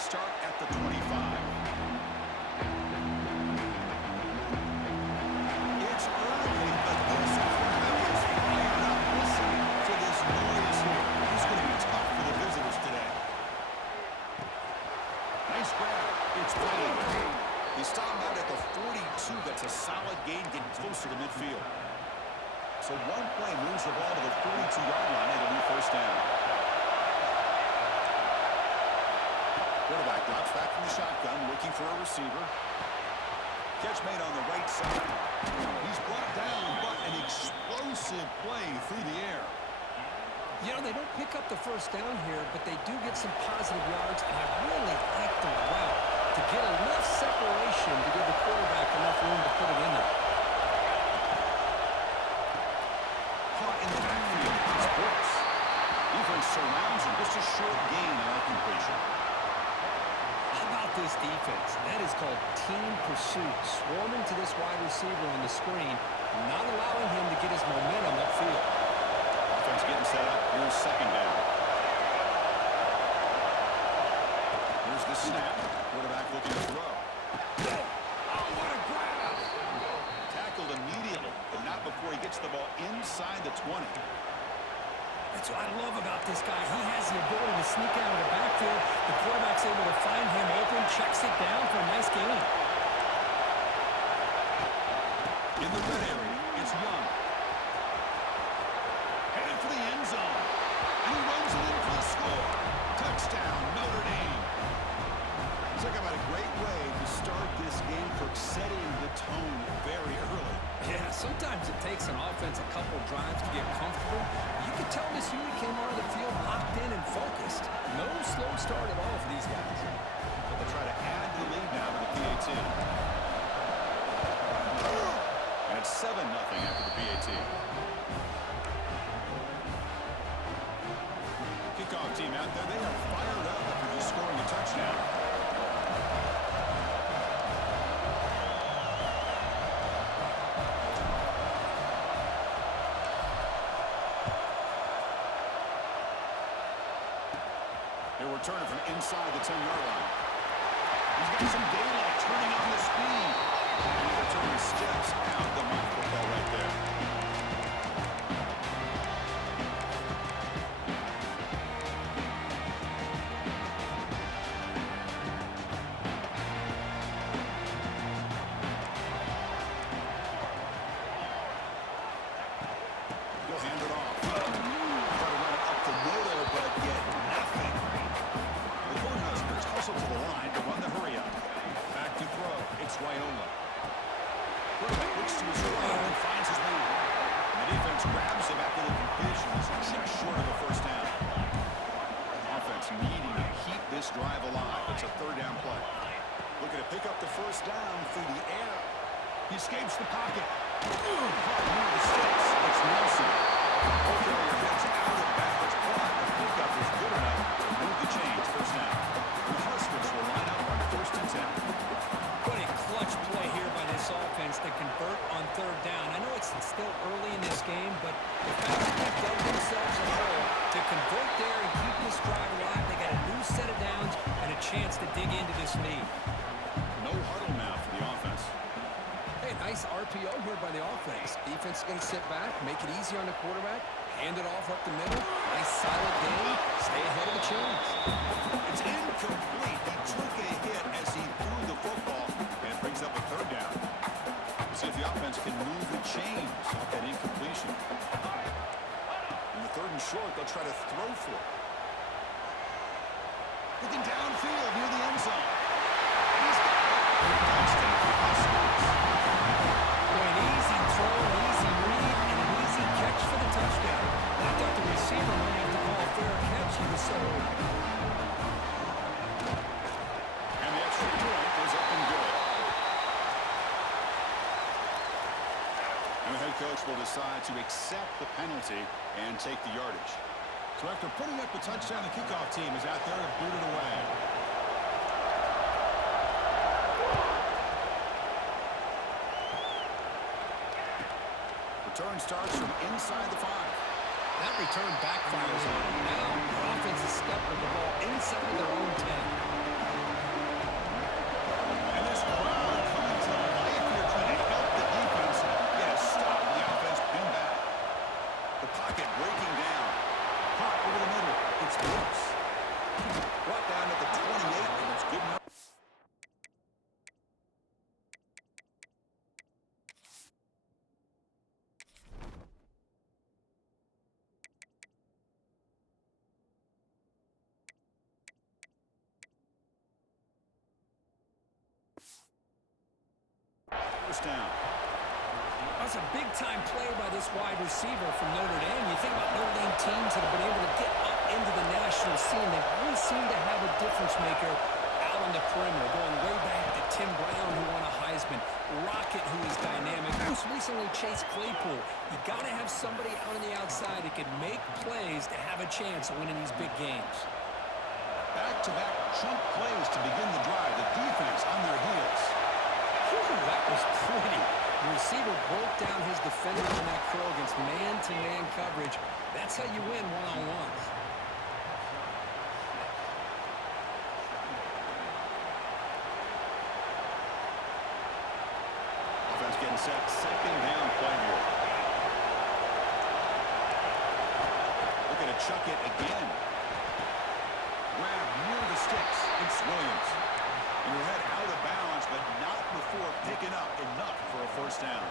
start at the 25. It's early, but this crowd is fired up. Listen to this noise here. It's going to be tough for the visitors today. Nice grab. It's played. He stopped out at the 42. That's a solid gain, getting closer to midfield. So one play moves the ball to the 42-yard line. It'll be first down. Quarterback drops back from the shotgun, looking for a receiver. Catch made on the right side. He's brought down, but an explosive play through the air. You know, they don't pick up the first down here, but they do get some positive yards, and I really like the route to get enough separation to give the quarterback enough room to put it in there. Caught in the backfield. It's Brooks. Defense surrounds him. Just a short gain on that completion. How about this defense? That is called team pursuit. Swarming to this wide receiver on the screen, not allowing him to get his momentum upfield. Offense getting set up. Here's second down. Here's the snap. Quarterback looking to throw. Oh, what a grab! Tackled immediately, but not before he gets the ball inside the 20. That's what I love about this guy. He has the ability to sneak out of the backfield. The quarterback's able to find him open, checks it down for a nice gain. In the red area, it's Young. Headed for the end zone. And he runs it in for the score. Touchdown, Notre Dame. Talk about a great way to start this game for setting the tone very early. Yeah, sometimes it takes an offense a couple drives to get comfortable. You can tell this unit came out of the field locked in and focused. No slow start at all for these guys. But they try to add the lead now to the PAT. And it's 7-0 after the PAT. Kickoff team out there. They are fired up after just scoring a touchdown. They're returning from inside the 10-yard line. He's got some daylight turning on the speed. And the return steps out the mock football right there. He'll hand it off. Try to run it up the middle, but yet nothing. The Cornhuskers hustle to the line to run the hurry up. Back to throw. It's Wyola. Quarterback looks to his right and finds his man. The defense grabs him after the completion. He's just short of a first down. Offense needing to keep this drive alive. It's a third down play. Looking to pick up the first down through the air. He escapes the pocket. Caught near the sticks. It's Nelson. O'Farrier heads out of bounds. But the pickup is good enough to move the chains. First down. The Huskers will line up on first and 10. What a clutch play here by this offense to convert on third down. I know it's still early in this game, but the Falcons have dug themselves a hole to convert there and keep this drive alive. They got a new set of downs and a chance to dig into this lead. No huddle now for the offense. Hey, nice RPO here by the offense. Defense is going to sit back, make it easy on the quarterback, hand it off up the middle. Nice solid gain. Stay ahead of the chains. It's incomplete. He took a hit as he threw the football, and it brings up a third down. See if the offense can move the chains off that incompletion. In the third and short, they'll try to throw for it. Looking downfield near the end zone. He's got it. Touchdown, Huskers. An easy throw, an easy read, and an easy catch for the touchdown. I thought the receiver might have to call a fair catch. He was so open. And the extra point is up and good. And the head coach will decide to accept the penalty and take the yardage. So after putting up the touchdown, the kickoff team is out there to boot it away. Return starts from inside the 5. That return backfires on them. Now, the offense is stepping the ball inside their own 10. The pocket breaking down. Hot over the middle. It's Brooks. Brought down at the 28, and it's good enough. First down. That's a big-time play by this wide receiver from Notre Dame. You think about Notre Dame teams that have been able to get up into the national scene. They always seem to have a difference maker out on the perimeter, going way back to Tim Brown, who won a Heisman, Rocket, who is dynamic, most recently Chase Claypool. You got to have somebody out on the outside that can make plays to have a chance of winning these big games. Back-to-back chunk plays to begin the drive. The defense on their heels. Whew, that was pretty. The receiver broke down his defender on that curl against man-to-man coverage. That's how you win one-on-ones. Offense getting set. Second down play here. Looking to chuck it again. Grab near the sticks. It's Williams. And your head out of bounds, but not before picking up enough for a first down.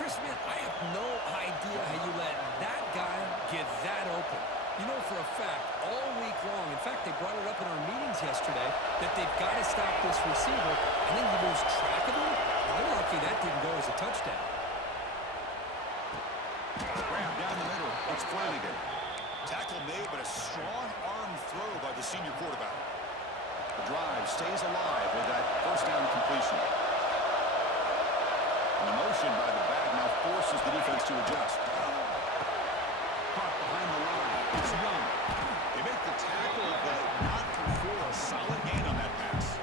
Chris Smith, I have no idea how you let that guy get that open. You know for a fact, all week long, in fact, they brought it up in our meetings yesterday, that they've got to stop this receiver, and then you lose track of him. They're lucky that didn't go as a touchdown. Grab down the middle. It's Flanagan. Tackle made, but a strong arm throw by the senior quarterback. The drive stays alive with that first down completion. And the motion by the back now forces the defense to adjust. Caught behind the line. It's Young. They make the tackle, but not before a solid gain on that pass.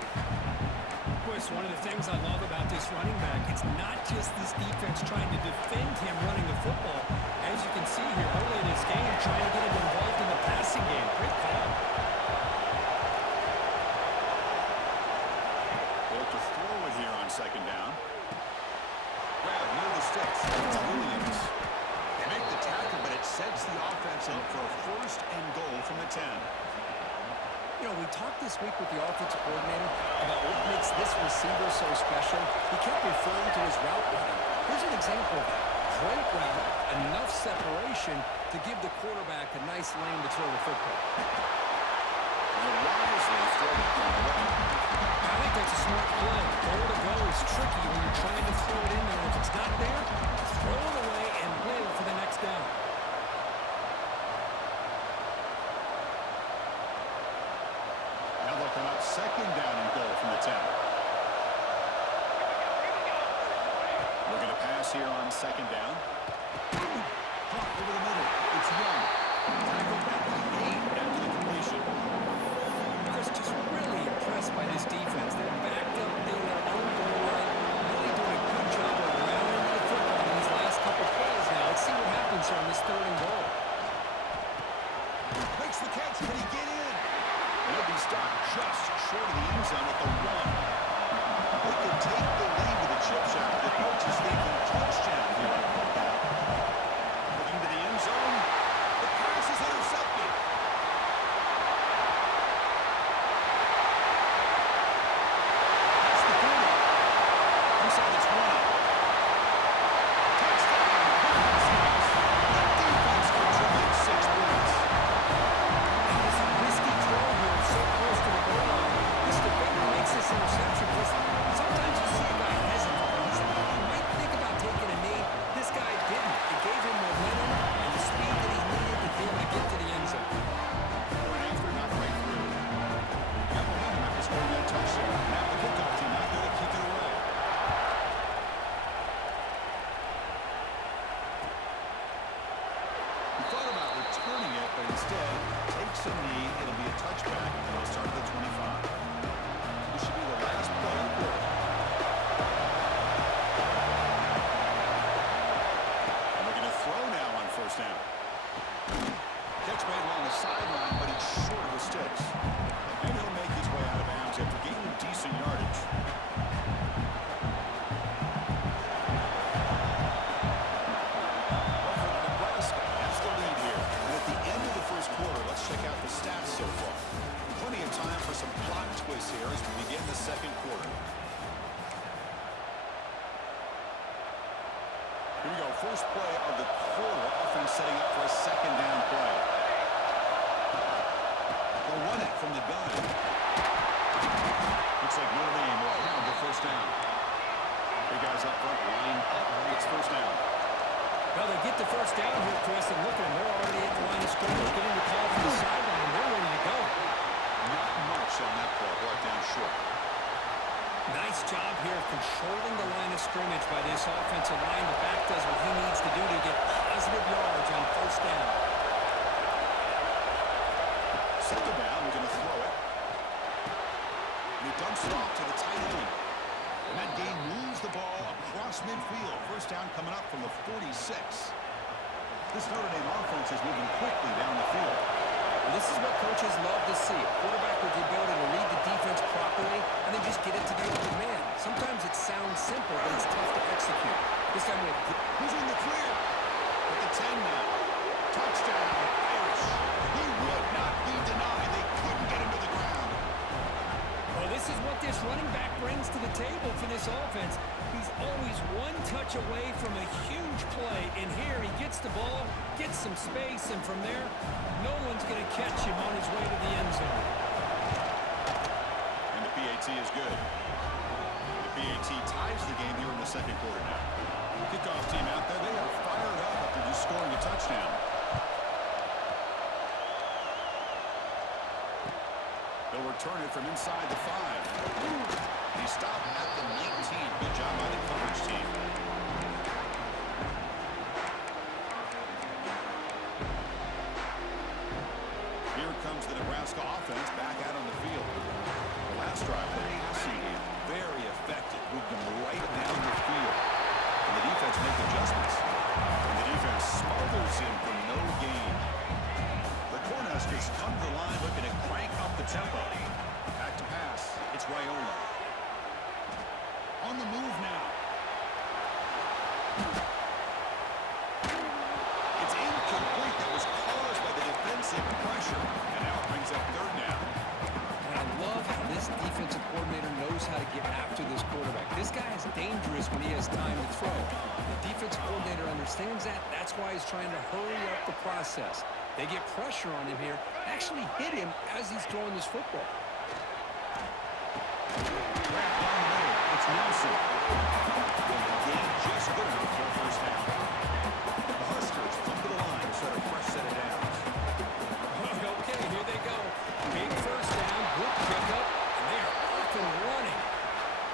Chris, one of the things I love about this running back, it's not just this defense trying to defend him running the football. As you can see here, early in this game, trying to get him involved in the passing game. Great call. To throw it here on second down. Grab near the sticks. It's Williams. They make the tackle, but it sets the offense up for a first and goal from the 10. You know, we talked this week with the offensive coordinator about what makes this receiver so special. He kept referring to his route running. Here's an example of that. Great route, enough separation to give the quarterback a nice lane to throw the football. And wisely throw it on the way. I think that's a smart play. Goal to go is tricky when you're trying to throw it in there. If it's not there, throw it away and win for the next down. Now looking up second down and goal from the 10. Looking to pass here on second down. Caught over the middle. It's Young. Tackled back to 8 after the completion. Chris, just really impressed by this defense. They're backed up in their own goal line. Really doing a good job of rounding the football in these last couple plays now. Let's see what happens here on this third and goal. Makes the catch. Can he get in? And he'll be stopped just short of the end zone at the 1. They could take the lead with a chip shot. The coach is thinking touchdown here on fourth down. Looking to the end zone. The pass is intercepted. That's the 30. Inside the 20. Touchdown. The defense contributes 6 points. That is a risky throw here, so close to the goal line. This defender makes this interception. Sometimes you see a guy hesitate. He might think about taking a knee. This guy didn't. It gave him momentum and the speed that he needed to be able to get to the end zone. Going after, not right through. Got momentum after scoring that touchdown. Now the kickoff team not there to kick it away. He thought about returning it, but instead takes a knee. It'll be a touchback, and it'll start at the 25. This should be the last play of the quarter. And we're going to throw now on first down. Catch made along the sideline, but he's short of the sticks. And he'll make his way out of bounds after gaining decent yardage. Well, for Nebraska, setting up for a second down play. They'll run it from the gun. Looks like Notre Dame will have the first down. Big guys up front, line up. It's first down. Well, they get the first down here, Chris, and look at them. They're already at the line of scrimmage, getting the call from the sideline. They're ready to go. Not much on that play. Brought down short. Nice job here of controlling the line of scrimmage by this offensive line. The back does what he needs to do to get positive yards on first down. Second down, we're going to throw it. And he dumps it off to the tight end. And that game moves the ball across midfield. First down coming up from the 46. This Notre Dame offense is moving quickly down the field. Well, this is what coaches love to see. A quarterback with the ability to read the defense properly and then just get it to the open man. Sometimes it sounds simple, but it's tough to execute. This time we have... Who's in the clear? At the 10 now. Touchdown, Irish. He would not be denied. They couldn't get him to the ground. Well, this is what this running back brings to the table for this offense. He's always one touch away from a huge play. And here he gets the ball, gets some space, and from there, no one's going to catch him on his way to the end zone. And the PAT is good. The PAT ties the game here in the second quarter now. Kickoff team out there, they are fired up after just scoring a touchdown. They'll return it from inside the 5. He stopped at the 19. Good job by the coverage team. Here comes the Nebraska offense back out on the field. The last drive, the passing game, very effective. Moved them right down the field. And the defense make adjustments. And the defense smothers him for no gain. The Cornhuskers come to the line looking to crank up the tempo. Back to pass. It's Raiola. On the move now. It's incomplete. That was caused by the defensive pressure. And now it brings up third down. And I love how this defensive coordinator knows how to get after this quarterback. This guy is dangerous when he has time to throw. The defensive coordinator understands that. That's why he's trying to hurry up the process. They get pressure on him here, actually hit him as he's throwing this football. It's Nelson. And the game just good enough for a first down. The Huskers come to the line to start a fresh set of downs. Okay, here they go. Big first down, good pickup, and they are off and running.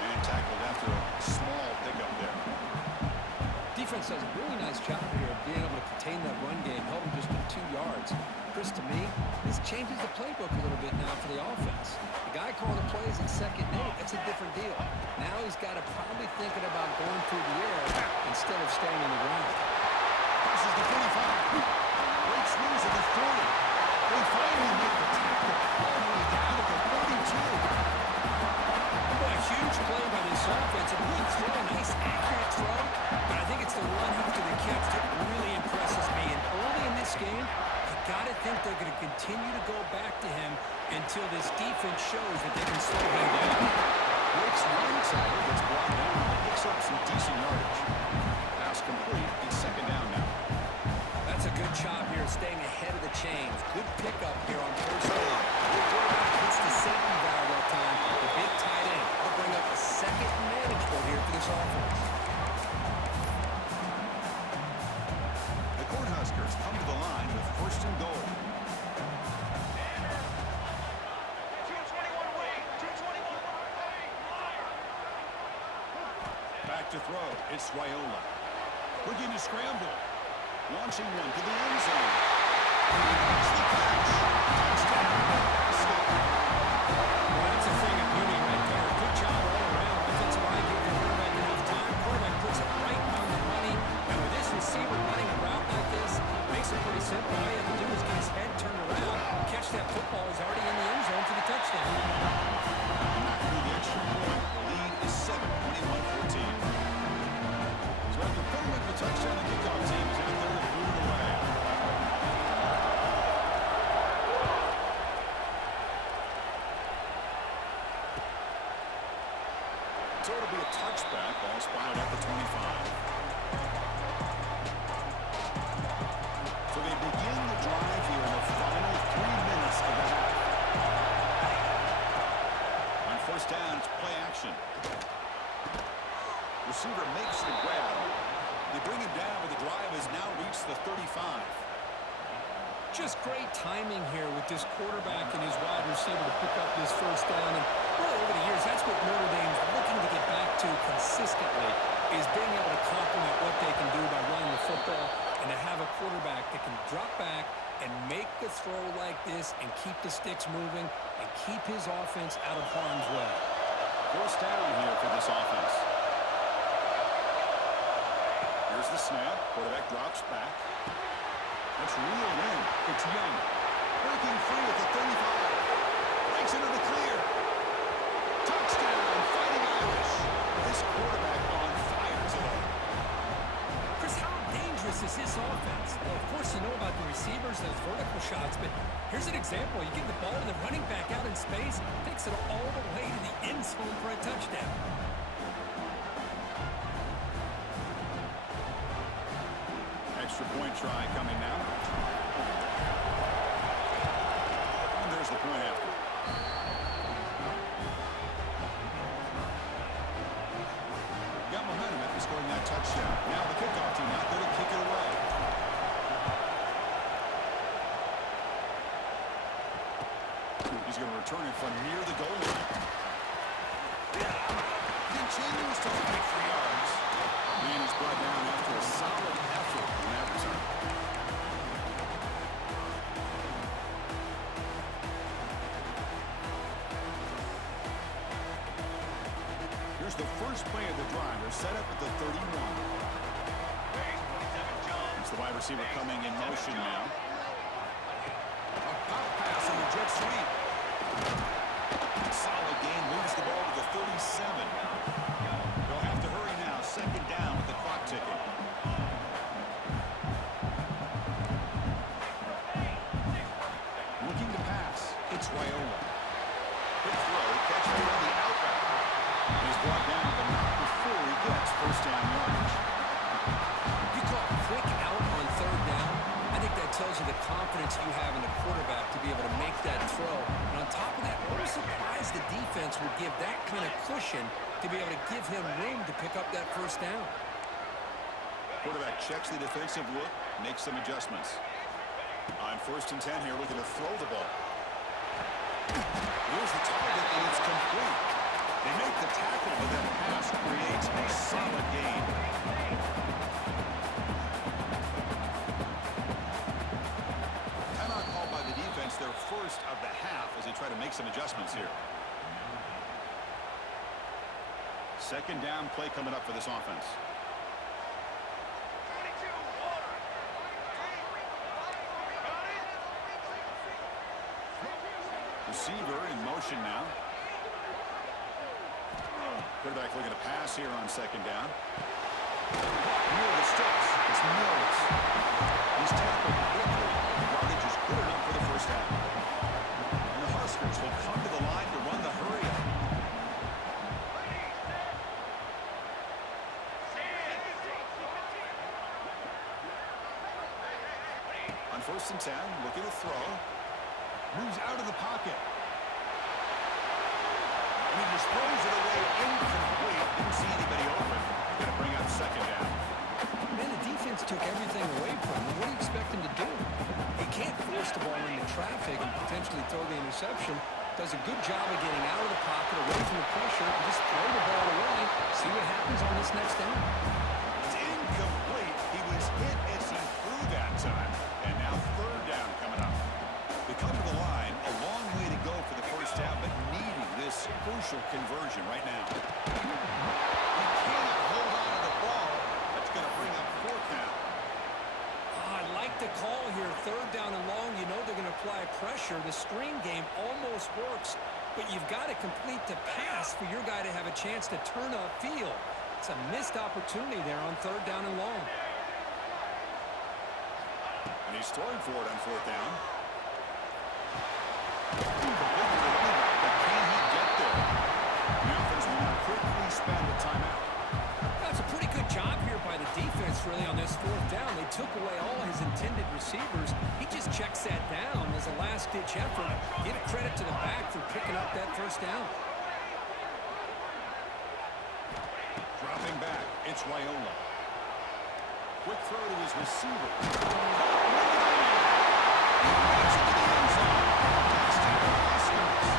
And tackled after a small pickup there. Defense does a really nice job here of being able to contain that run game, held him just to 2 yards. Chris, to me, this changes the playbook a little bit now for the offense. The guy calling the plays at second and 8, that's a different deal. Now he's got to probably thinking about going through the air instead of staying on the ground. This is the 25. Great swings at the 40. They finally make the tackle all the way down to the 42. Boy, a huge play by this offense. A good throw, a nice accurate throw, but I think it's the run after the catch that really impresses me. And early in this game, you got to think they're going to continue to go back to him until this defense shows that they can slow him down. Blake's running tackle gets brought down and picks up some decent yardage. Pass complete. It's second down now. That's a good job here, staying ahead of the chains. Good pickup here on first down. The quarterback hits the safety valve that time. The big tight end will bring up a second manageable here for this offense. The Cornhuskers come to the line with first and goal. Back to throw. It's Raiola. Looking to scramble. Launching one to the end zone. He makes the catch. Touchdown. Well, that's a thing of beauty right there. Good job all around. Offensive line gave the quarterback enough time. Quarterback puts it right on the money. And with this receiver running a route like this, makes it pretty simple. All you have to do is get his head turned around, catch that football. He's already in the end zone for the touchdown. Back through the extra point. The lead is 7, 21-14. So after putting up the touchdown, the kickoff team is out there to boot it away. So it'll be a touchback. Ball spotted at the 25. the 35. Just great timing here with this quarterback and his wide receiver to pick up this first down. And really over the years, that's what Notre Dame's looking to get back to consistently, is being able to complement what they can do by running the football and to have a quarterback that can drop back and make the throw like this and keep the sticks moving and keep his offense out of harm's way. First down here for this offense. Here's the snap. Quarterback drops back. That's reeled in. It's Young. Breaking free at the 35. Breaks into the clear. Touchdown, Fighting Irish. This quarterback on fire today. Chris, how dangerous is this offense? Well, of course, you know about the receivers, those vertical shots, but here's an example. You get the ball to the running back out in space, takes it all the way to the end zone for a touchdown. Extra point try coming now. And there's the point after. Got momentum after scoring that touchdown. Now the kickoff team out there to kick it away. He's going to return it from near the goal line. Continues to fight for yards. And he's brought down after a solid effort in that return. Here's the first play of the drive. They're set up at the 31. It's the wide receiver coming in motion now. A pop pass on the jet sweep. Solid gain, moves the ball to the 37. They'll have to hurry now. Second down with the clock ticking. Looking to pass. It's Raiola. Quick throw. Catch me on the outback. He's brought down, but not before he gets first down yardage. You call a quick out on third down. I think that tells you the confidence you have in the quarterback to be able to make that throw. And on top of that, I'm surprised the defense would give that kind of cushion to be able to give him room to pick up that first down. Quarterback checks the defensive look, makes some adjustments. On 1st and 10 here, looking to throw the ball. Here's the target, and it's complete. They make the tackle, but that pass creates a solid gain. Timeout called by the defense, their first of the half, as they try to make some adjustments here. Second down play coming up for this offense. Receiver in motion now. Quarterback looking to pass here on second down. Near the sticks. It's Mills. He's tackled quickly. Yardage is good enough for the first half. And the Huskers will come to the line to run the hurry-up. On 1st and 10, looking to throw. Moves out of the pocket. And he just throws it away incomplete. Didn't see anybody open. Going to bring up second down. Man, the defense took everything away from him. What do you expect him to do? He can't force the ball into traffic and potentially throw the interception. Does a good job of getting out of the pocket, away from the pressure, and just throw the ball away. See what happens on this next down. It's incomplete. He was hit as he threw that time. And now third down coming up. They come to the line, a long way to go for the first down, but needing this crucial conversion right now. He cannot hold on to the ball. That's going to bring up fourth down. I like the call here. Third down and long, you know they're going to apply pressure. The screen game almost works, but you've got to complete the pass for your guy to have a chance to turn upfield. It's a missed opportunity there on third down and long. And he's throwing for it on fourth down. But can he get there? The offense will now quickly spend a timeout. That's a pretty good job here by the defense, really, on this fourth down. They took away all his intended receivers. He just checks that down as a last-ditch effort. Give credit to the back for picking up that first down. Dropping back, it's Raiola. Quick throw to his receiver. He makes it to the end zone. Touchdown, Huskers.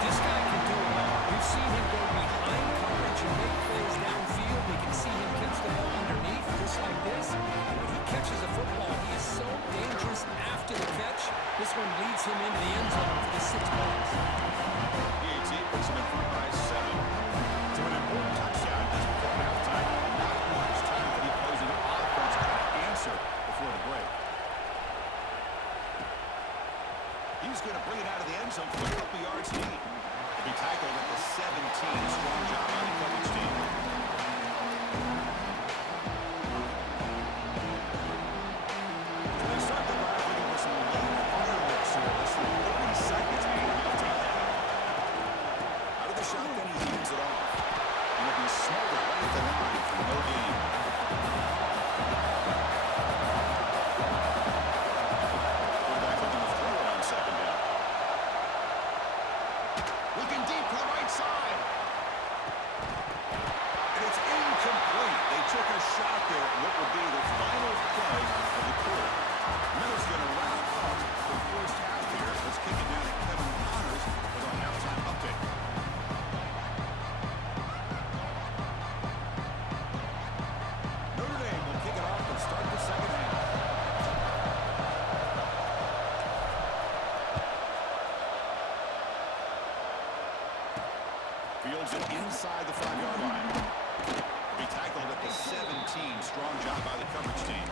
This guy can do it all. We've seen him go behind coverage and make plays downfield. We can see him catch the ball underneath just like this. And when he catches a football, he is so dangerous after the catch. This one leads him into the end zone for the 6 points. PAT puts him in front by 7. To an important touchdown just before halftime. Not much time for the opposing offense to answer before the break. He's going to bring it out of the end zone for a couple yards gain. He'll be tackled at the 17. Strong job by the coverage team. So they start the drive looking for some late fireworks here. Less than 30 seconds before halftime. Out of the shotgun, he hands it off. And it'll be smothered right at the line for no gain. Quarterback looking to throw it on second down. Looking deep to the right side. And it's incomplete. They took a shot there at what will be the final play of the quarter. Miller's going to wrap up the first half here. Let's kick it down to Kevin Connors with our halftime update. Notre Dame will kick it off and start the second half. Fields it inside the 5-yard line. He'll be tackled at the 17. Strong job by the coverage team.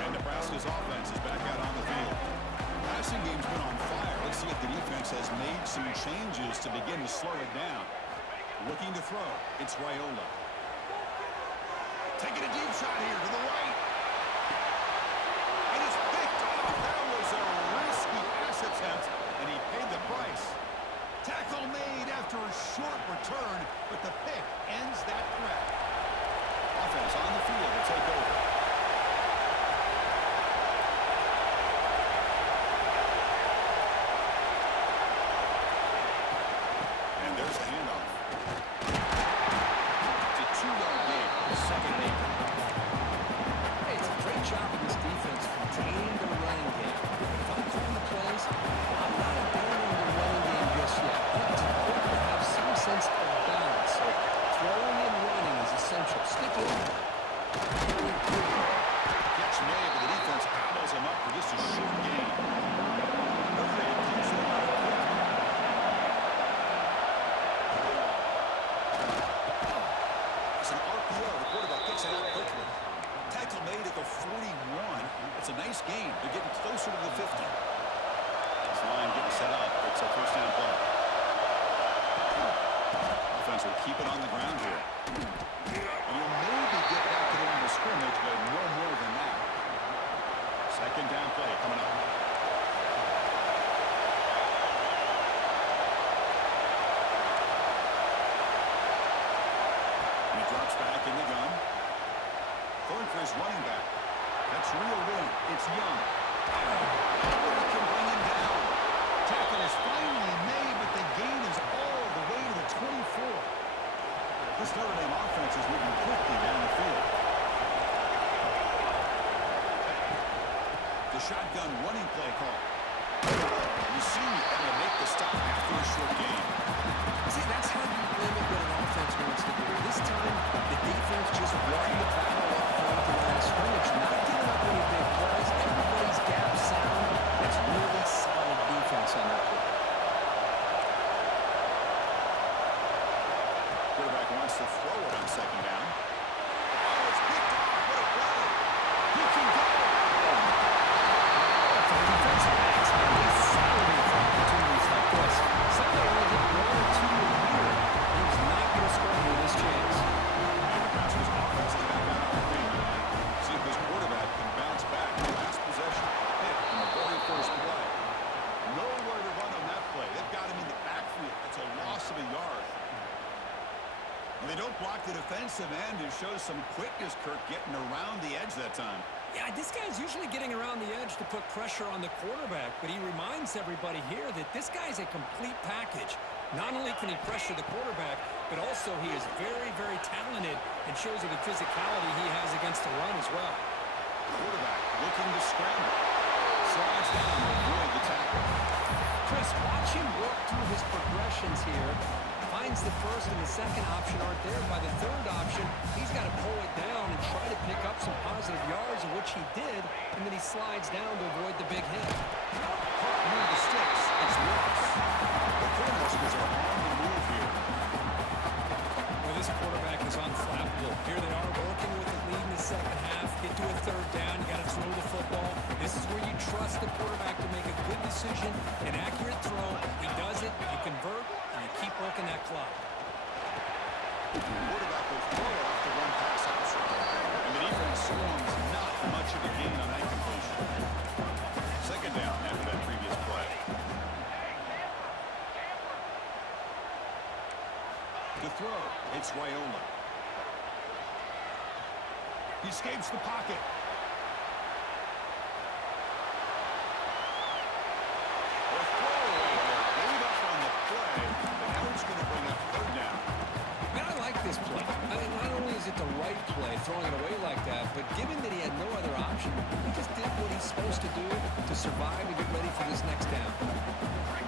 And Nebraska's offense is back out on the field. Passing game's been on fire. Let's see if the defense has made some changes to begin to slow it down. Looking to throw. It's Raiola. Taking a deep shot here to the right. And it's picked off. That was a risky pass attempt, and he paid the price. Tackle made after a short return, but the pick ends that threat. Offense on the field to take over. And there's the handoff. It's a 2-yard gain. Second and 8. Hey, it's a great job of this defense containing the running game. If I'm calling the plays, I'm not abandoning the running game just yet. I think it's important to have some sense of balance. So throwing and running is essential. Stick with it. Catch made, but the defense gobbles him up for just a short gain. Notre Dame comes in about a quick. It's an RPO. The quarterback picks it up quickly. Tackle made at the 41. It's a nice gain. They're getting closer to the 50. This line getting set up. It's a first down play. Offense will keep it on the ground here. And you'll maybe get back to the line of scrimmage, but no more than that. Second down play coming up. And he drops back in the gun. Going for his running back. That's reeled in. It's Young. Nobody can bring him down. Tackle is finally made, but the gain is all the way to the 24. This Notre Dame offense is moving quickly down the field. The shotgun running play call. You see how to make the stop after a short gain. See, that's how you limit what an offense wants to do. This time, the defense just won the battle up front to the line of scrimmage, not giving up any big plays. Everybody's gap sound. That's really solid defense on that play. Quarterback wants to throw it on second down. Oh, it's picked off. What a play. He can go. For defensive backs, man, they salivate for opportunities like this. Somebody only get 1 or 2 a year. He's not going to score with this chance. And Nebraska's offense is back out on the field. See if this quarterback can bounce back. Last possession, hit in the very first play. Nowhere to run on that play. They've got him in the backfield. It's a loss of a yard. And they don't block the defensive end, who shows some quickness, Kirk, getting around the edge that time. Yeah, this guy's usually getting around the edge to put pressure on the quarterback, but he reminds everybody here that this guy's a complete package. Not only can he pressure the quarterback, but also he is very, very talented and shows you the physicality he has against the run as well. Quarterback looking to scramble. Slides down to avoid the tackle. Chris, watch him work through his progressions here. Finds the first and the second option aren't there. By the third option, he's got to pull it down and try to pick up some positive yards, of which he did, and then he slides down to avoid the big hit. Hart near the sticks. It's Willis. The Cornhuskers are on the move here. Well, this quarterback is unflappable. Here they are working with the lead in the second half. Get to a third down. You got to throw the football. This is where you trust the quarterback to make a good decision, an accurate throw. He does it. You convert, and you keep working that clock. The quarterback will throw it off the run pass option. And the defense swarms not much of a gain on that completion. Second down after that previous play. To throw, it's Raiola. He escapes the pocket. The throwaway there gave up on the play, but now it's going to bring up third down. Man, I like this play. I mean, not only is it the right play, throwing it away like that, but given that he had no other option, he just did what he's supposed to do to survive and get ready for this next down.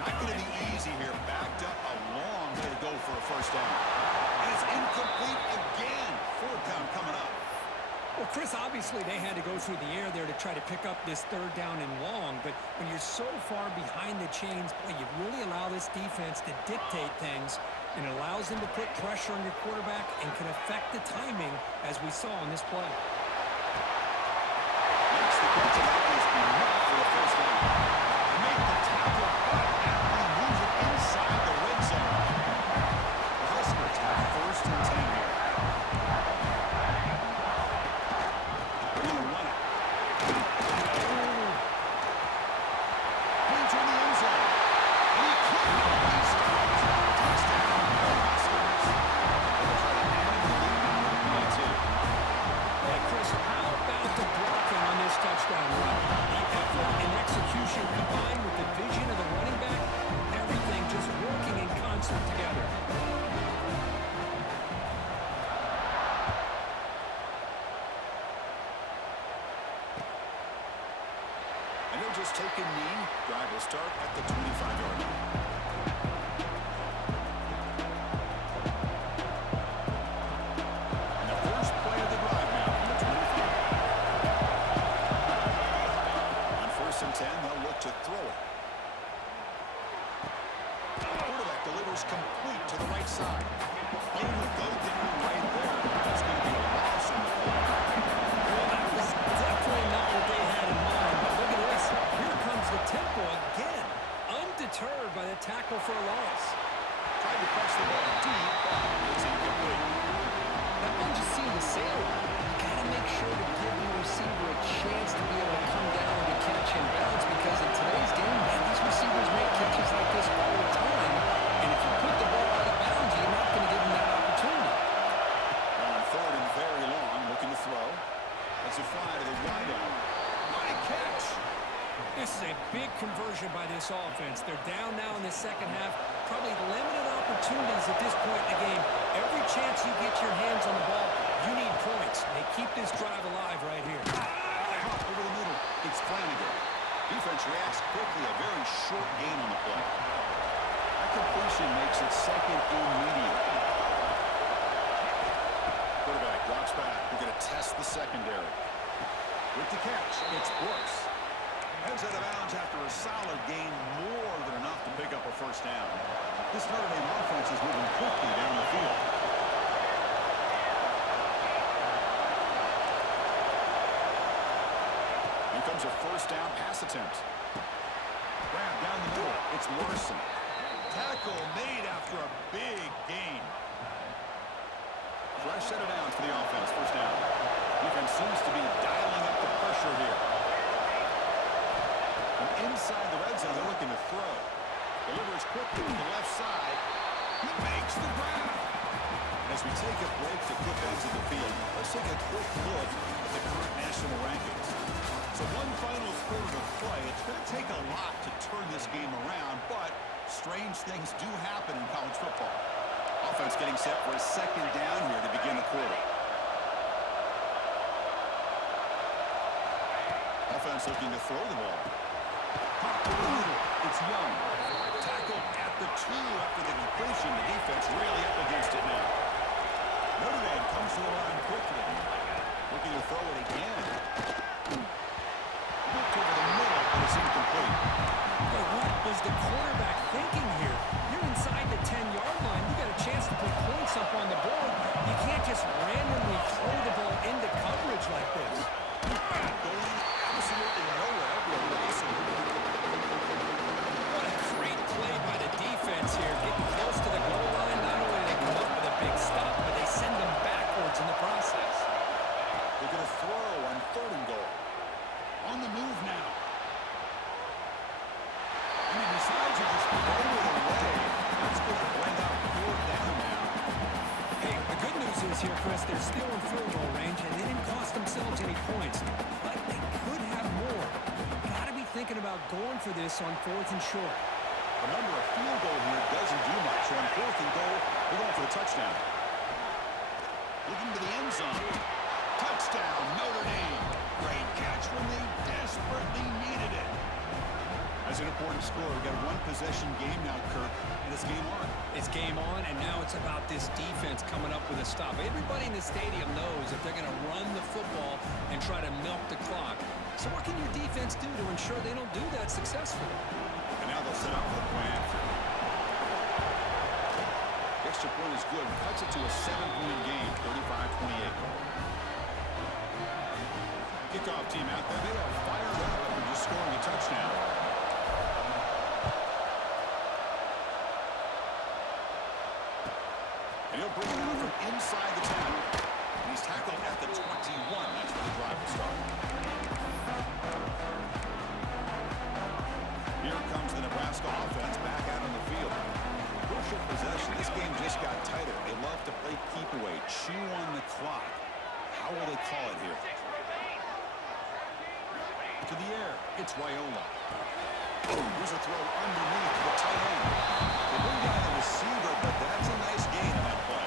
Not going to be easy here. Backed up a long way to go for a first down. And it's incomplete again. Fourth down coming up. Well, Chris, obviously they had to go through the air there to try to pick up this third down and long, but when you're so far behind the chains, boy, you really allow this defense to dictate things, and it allows them to put pressure on your quarterback and can affect the timing, as we saw in this play. Makes the catch, and that is enough for a first down. They make the tackle, but aptly moves it inside the red zone. The Huskers have first and 10 here. They're going to run it. Into the end zone. And he could not be stopped. Touchdown, the Huskers. They'll try to add the lead now to 22. Hey, Chris, how about the blocking on this touchdown run? The effort and execution combined with the vision of the running back, everything just working in concert together. And they'll just take a knee. Drive will start at the 25-yard line. And the first play of the drive now from the 25. On first and 10, they'll look to throw it. Quarterback delivers complete to the right side. He will go down right there. That's going to be a loss on the play. Well, that was definitely not what they had in mind, but look at this. Here comes the tempo again, undeterred by the tackle for a loss. Tried to press the ball deep, but it's incomplete. That one just seemed to sail on. You got to make sure to give your receiver a chance to be able to come down and to catch and bounce, because in today's game, man, these receivers make catches like this all the time, and if you put the ball out of bounds, you're not going to give them that opportunity. Now on third and very long, looking to throw. That's a fly to the wide out. What a catch! This is a big conversion by this offense. They're down now in the second half. Probably limited opportunities at this point in the game. Every chance you get your hands on the ball, you need points. They keep this drive alive right here. Hop over the middle. It's Flanagan. Defense reacts quickly. A very short gain on the play. That completion makes it second and medium. Quarterback drops back. We're going to test the secondary. With the catch, it's Brooks. Heads out of bounds after a solid gain, more than enough to pick up a first down. This Notre Dame offense is moving quickly down the field. Here comes a first down pass attempt. Grab down the middle. It's Larson. Tackle made after a big gain. Fresh set of downs for the offense. First down. Defense seems to be dialing up the pressure here. From inside the red zone, they're looking to throw. Delivers quickly to the left side. He makes the grab. As we take a break to flip ends of the field, let's take a quick look at the current national rankings. So one final quarter to play. It's going to take a lot to turn this game around, but strange things do happen in college football. Offense getting set for a second down here to begin the quarter. Offense looking to throw the ball. It's Young. Tackled at the 2 after the completion. The defense really up against it now. Notre Dame comes to the line quickly. Looking to throw it again. Looked over the middle, but it's incomplete. But what was the quarterback thinking here? You're inside the 10-yard line. You got a chance to put points up on the board. You can't just randomly throw the ball into coverage like this. Going absolutely nowhere. What a great play by the defense here. Getting close to the goal line. Not only do they come up with a big stop, but they send them backwards in the process. They're going to throw on 3rd and goal. On the move now. And he decides to just throw it away. That's going to bring out 4th down now. Hey, the good news is here, Chris, they're still in field goal range, and they didn't cost themselves any points. But they could have more. Got to be thinking about going for this on 4th and short. Remember, a field goal here doesn't do much. So on 4th and goal, we're going for the touchdown. Looking to the end zone. Touchdown, Notre Dame. Great catch when they desperately needed it. That's an important score. We've got a one-possession game now, Kirk, and it's game on. It's game on, and now it's about this defense coming up with a stop. Everybody in the stadium knows that they're going to run the football and try to milk the clock. So what can your defense do to ensure they don't do that successfully? And now they'll set up for the point after. Extra point is good. Cuts it to a 7-point game, 35-28. Kickoff team out there. They are fired up after just scoring a touchdown. And he'll bring it out from inside the 10. And he's tackled at the 21. That's where the drive will start. Here comes the Nebraska offense back out on the field. Crucial possession. This game just got tighter. They love to play keep away, chew on the clock. How will they call it here? To the air, it's Wyola. Here's a throw underneath the tight end. They bring down the receiver, but that's a nice gain on that play.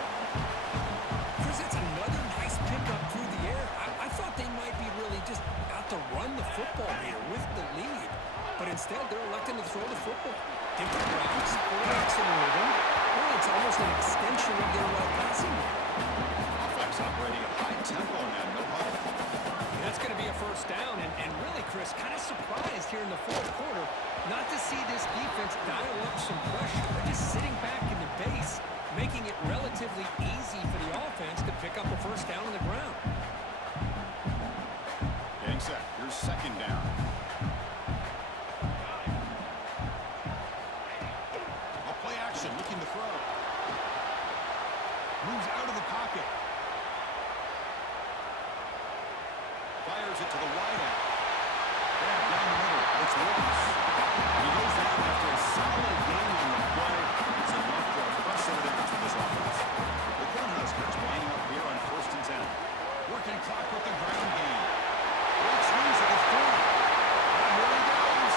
Chris, that's another nice pickup through the air. I thought they might be really just out to run the football here with the lead. But instead, they're electing to throw the football. Different routes, quarterbacks in rhythm. Well, it's almost an extension of their passing game. Offense operating at high tempo in that no huddle. That's going to be a first down, and really, Chris, kind of surprised here in the 4th quarter not to see this defense dial up some pressure. They're just sitting back in the base, making it relatively easy for the offense to pick up a first down on the ground. Getting set. Here's 2nd down. A play action, looking to throw. Moves out of the pocket. Fires it to the wideout. Down the middle. It's Willis. He goes down after a solid game on the play. It's enough for a frustrated effort from this offense. The Cornhuskers lining up here on 1st and 10. Working clock with the ground game. Breaks loose at the 40. And here he goes.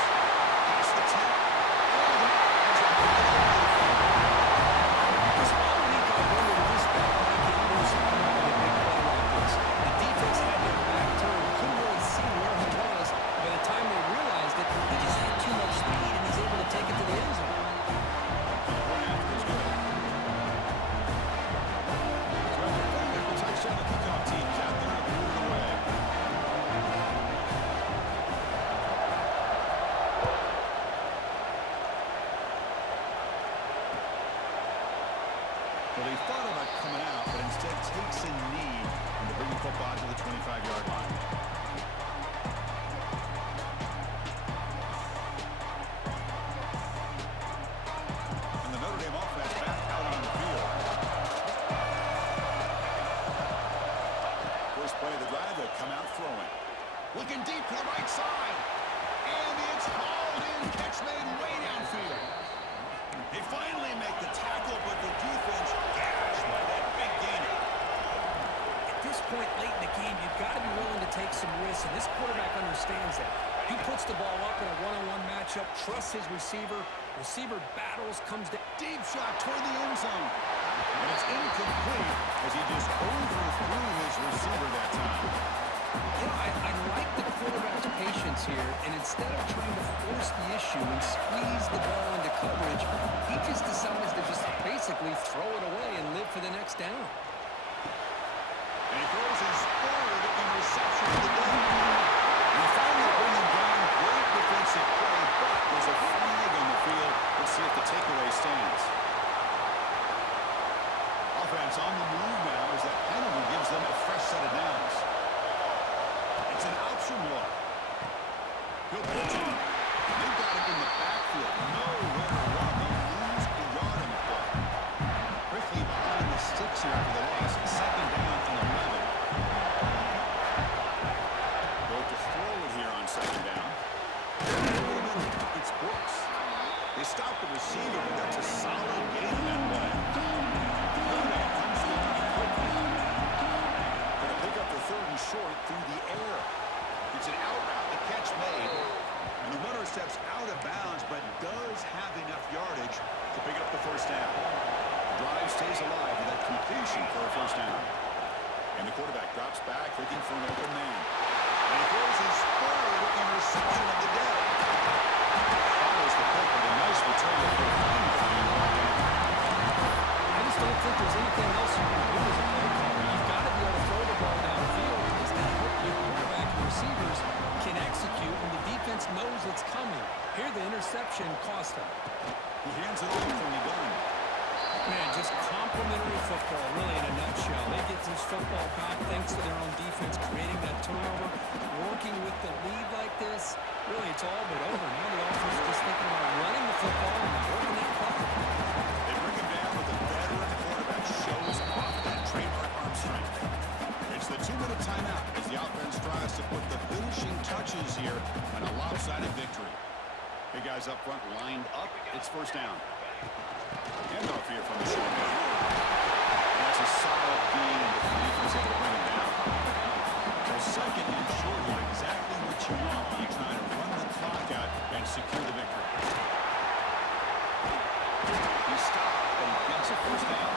Past the 10. This one week I wondered if this back might get loose and come up with a big play like this. The defense had their back turned, couldn't really see where he was. By the time they realized it, he just had too much speed, and he's able to take it to the end zone. The point after is good. So after putting up a touchdown, the kickoff team is out there moving away. Well, they thought about coming out, but instead takes a knee and to bring the football to the 25-yard line. And the Notre Dame offense back out on the field. First play of the drive, they'll come out throwing. Looking deep to the right side. And it's hauled in. Catch made way downfield. They finally make the tackle, but the defense gashed by that big point late in the game, you've got to be willing to take some risks, and this quarterback understands that. He puts the ball up in a one-on-one matchup, trusts his receiver. Receiver battles, comes down. Deep shot toward the end zone. And it's incomplete as he just overthrew his receiver that time. You know, I like the quarterback's patience here, and instead of trying to force the issue and squeeze the ball into coverage, he just decides to just basically throw it away and live for the next down. And he throws his third interception of the day. He finally bring him down. Great defensive play, but there's a flag on the field. Let's see if the takeaway stands. Offense on the move now as that penalty gives them a fresh set of downs. It's an option look. Good pitching. They've got it in the backfield. Nowhere to run. They lose the yard in the play. Quickly behind the sticks here for the loss. Second down and 11. Going to throw it here on second down. It's Brooks. They stop the receiver, but that's a solid gain in that play. Running comes through quickly. Going to pick up the third and short through the air. It's an out route, the catch made. And the runner steps out of bounds, but does have enough yardage to pick up the first down. The drive stays alive with that completion for a first down. And the quarterback drops back, looking for an open man. And he throws his third interception of the day. Follows the pick with a nice return for a fine flying ball down. I just don't think there's anything else you can do as a play caller. You've got to be able to throw the ball downfield. It's got to help your quarterback and receivers can execute when the defense knows it's coming. Here, the interception cost him. He hands it off from the gun. Man, just complimentary football, really, in a nutshell. They get this football back thanks to their own defense, creating that turnover, working with the lead like this. Really, it's all but over. Now the offense is just thinking about running the football and working that clock. They bring him down with a veteran quarterback. Shows off that trademark arm strength. It's the 2-minute timeout as the offense tries to put the finishing touches here on a lopsided victory. Big guys up front lined up. It's first down. Handoff here from the shotgun. That's a solid gain. The defense able to bring him down. So second and short here, exactly what you want when you're trying to run the clock out and secure the victory. He stopped and gets a first down.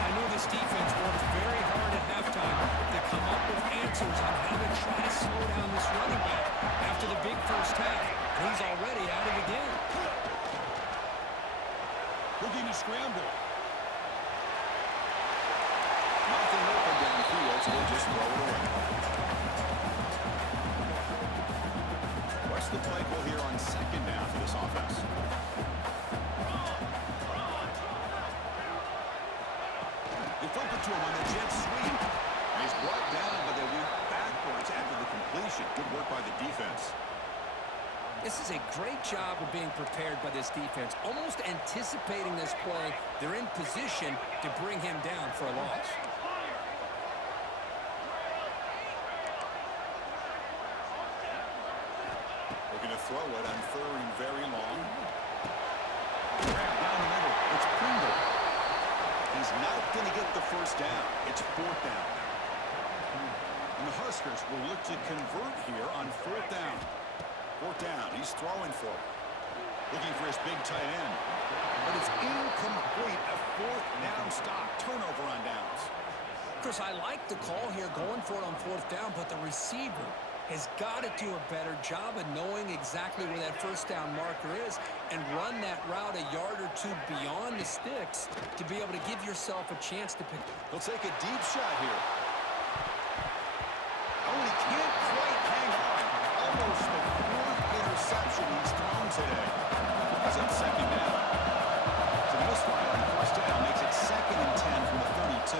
I know this defense worked very hard at halftime to come up with answers on how to try to slow down this running back after the big first half. And he's already at it again. Looking to scramble. Nothing open downfield, so they'll just throw it away. What's the play call here on second down for this offense? They flip it to him on the jet sweep. And he's brought down, but they went backwards after the completion. Good work by the defense. This is a great job of being prepared by this defense, almost anticipating this play. They're in position to bring him down for a loss. Looking to throw it on third and very long. Grab down the middle. It's Pringle. He's not going to get the first down. It's fourth down. And the Huskers will look to convert here on fourth down. Fourth down, he's throwing for it. Looking for his big tight end. But it's incomplete. A fourth down stop. Turnover on downs. Chris, I like the call here going for it on fourth down, but the receiver has got to do a better job of knowing exactly where that first down marker is and run that route a yard or two beyond the sticks to be able to give yourself a chance to pick. He'll take a deep shot here. Oh, he can't quite hang on. Almost the fourth interception he's thrown today. He's on second down. So the misfire on first down makes it 2nd and 10 from the 32.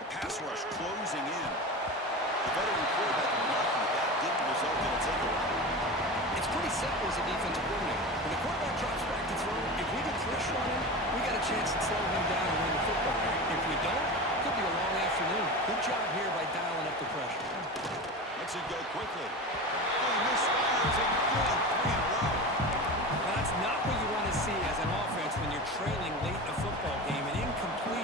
The pass rush closing in. The veteran quarterback lucky that didn't result in a takeaway. It's pretty simple as a defensive coordinator. When the quarterback drops back to throw, if we get pressure on him, we got a chance to slow him down and win the football game. If we don't, it could be a long afternoon. Good job here by dialing up the pressure. Lets it go quickly. Oh, he misfires it. Good. 3 in a row. Now, that's not what you want to see as an offense when you're trailing late in a football game. An incomplete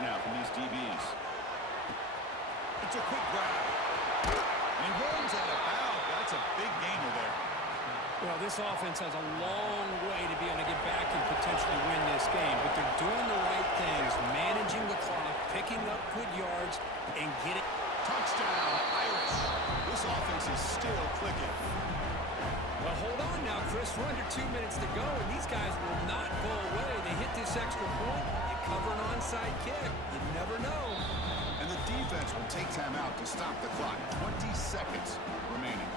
now from these DBs. It's a quick grab. And he runs out of bounds. That's a big gainer there. Well, this offense has a long way to be able to get back and potentially win this game, but they're doing the right things, managing the clock, picking up good yards, and getting... Touchdown, Irish. This offense is still clicking. Well, hold on now, Chris. We're under 2 minutes to go, and these guys will not go away. They hit this extra point, you cover an onside kick. You never know. And the defense will take time out to stop the clock. 20 seconds remaining.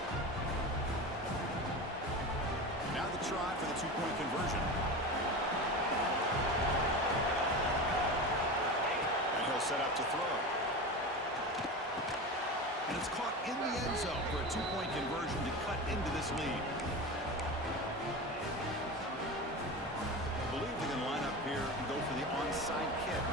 Now the try for the two-point conversion. And he'll set up to throw. And it's caught in the end zone for a two-point conversion to cut into this lead. I believe they can line up here and go for the onside kick.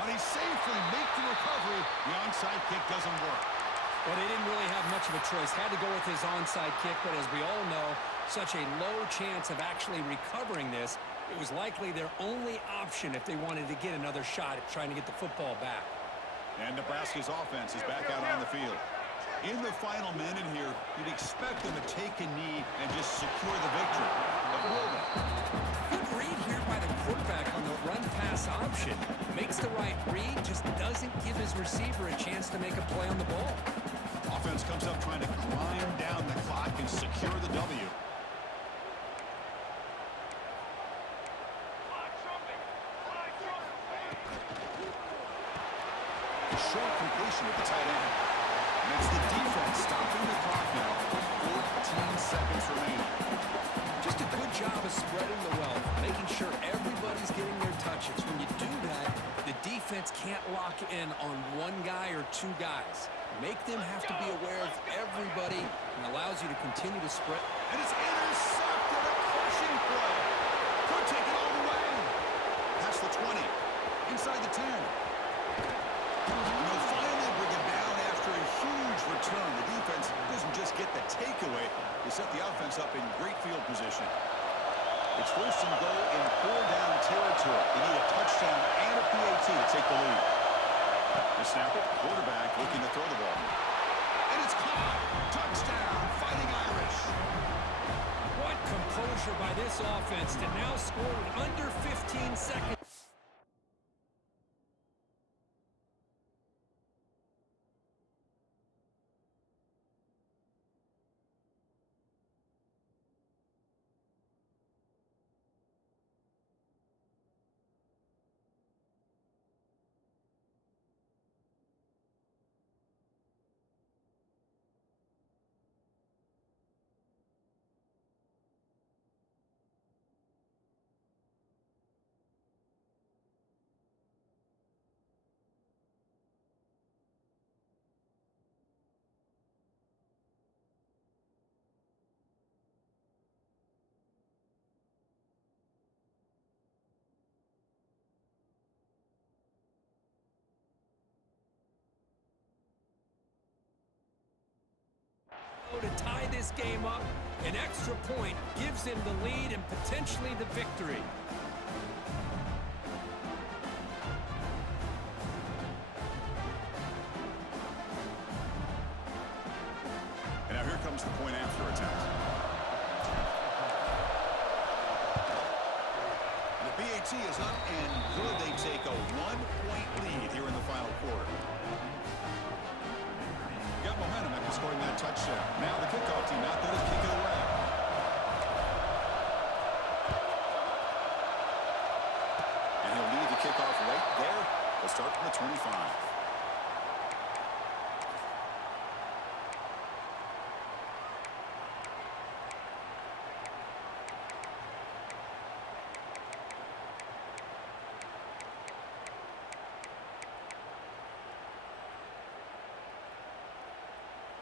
And he safely makes the recovery. The onside kick doesn't work. Well, they didn't really have much of a choice. Had to go with his onside kick, but as we all know, such a low chance of actually recovering this. It was likely their only option if they wanted to get another shot at trying to get the football back. And Nebraska's offense is back out on the field. In the final minute here, you'd expect them to take a knee and just secure the victory. But will they? Good read here by the quarterback on the run-pass option. Makes the right read, just doesn't give his receiver a chance to make a play on the ball. Offense comes up trying to grind down the clock and secure the W. Short completion with the tight end. And it's the defense stopping the clock now. 14 seconds remaining. Just a good job of spreading the wealth, making sure everybody's getting their touches. When you do that, the defense can't lock in on one guy or two guys. Make them have to be aware of everybody and allows you to continue to spread. And it's intercepted. A crushing play. Could take it all the way. That's the 20. Inside the 10. And they'll finally bring it down after a huge return. The defense doesn't just get the takeaway. They set the offense up in great field position. It's first and goal in 4-down territory. They need a touchdown and a PAT to take the lead. The snapper, quarterback looking to throw the ball. And it's caught. Touchdown, Fighting Irish. What composure by this offense to now score with under 15 seconds. To tie this game up, an extra point gives him the lead and potentially the victory. And now here comes the point after attempt. The PAT is up and good. They take a 1-point lead here in the final quarter. Got momentum after scoring that touchdown. Now the kickoff team out there to kick it away. And he'll leave the kickoff right there. They'll start from the 25.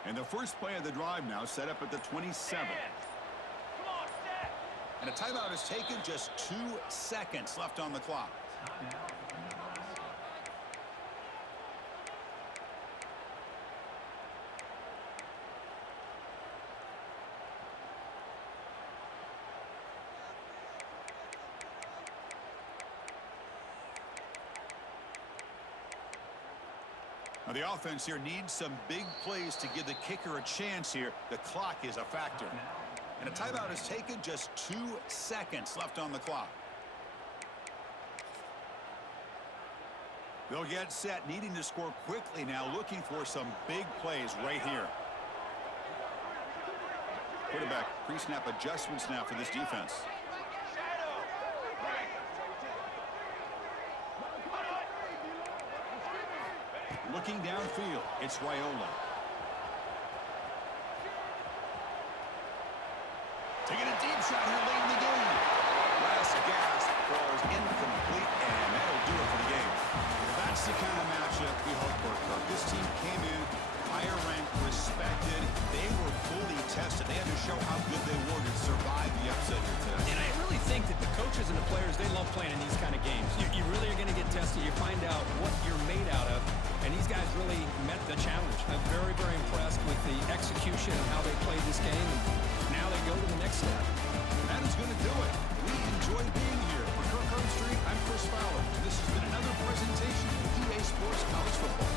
And the first play of the drive now set up at the 27. And a timeout is taken, just 2 seconds left on the clock. Now the offense here needs some big plays to give the kicker a chance here. The clock is a factor. And a timeout is taken, just 2 seconds left on the clock. They'll get set, needing to score quickly now, looking for some big plays right here. Quarterback pre-snap adjustments now for this defense. Looking downfield, it's Raiola. Taking a deep shot here late in the game. Last gasp falls incomplete, and that'll do it for the game. That's the kind of matchup we hope for, Kirk. This team came in higher ranked, respected. They were fully tested. They had to show how good they were to survive the upset here today. And I really think that the coaches and the players, they love playing in these kind of games. You really are going to get tested. You find out what you're made out of. And these guys really met the challenge. I'm very, very impressed with the execution and how they played this game. And now they go to the next step. That is going to do it. We enjoyed being here. For Kirk Herbstreit, I'm Chris Fowler. This has been another presentation of EA Sports College Football.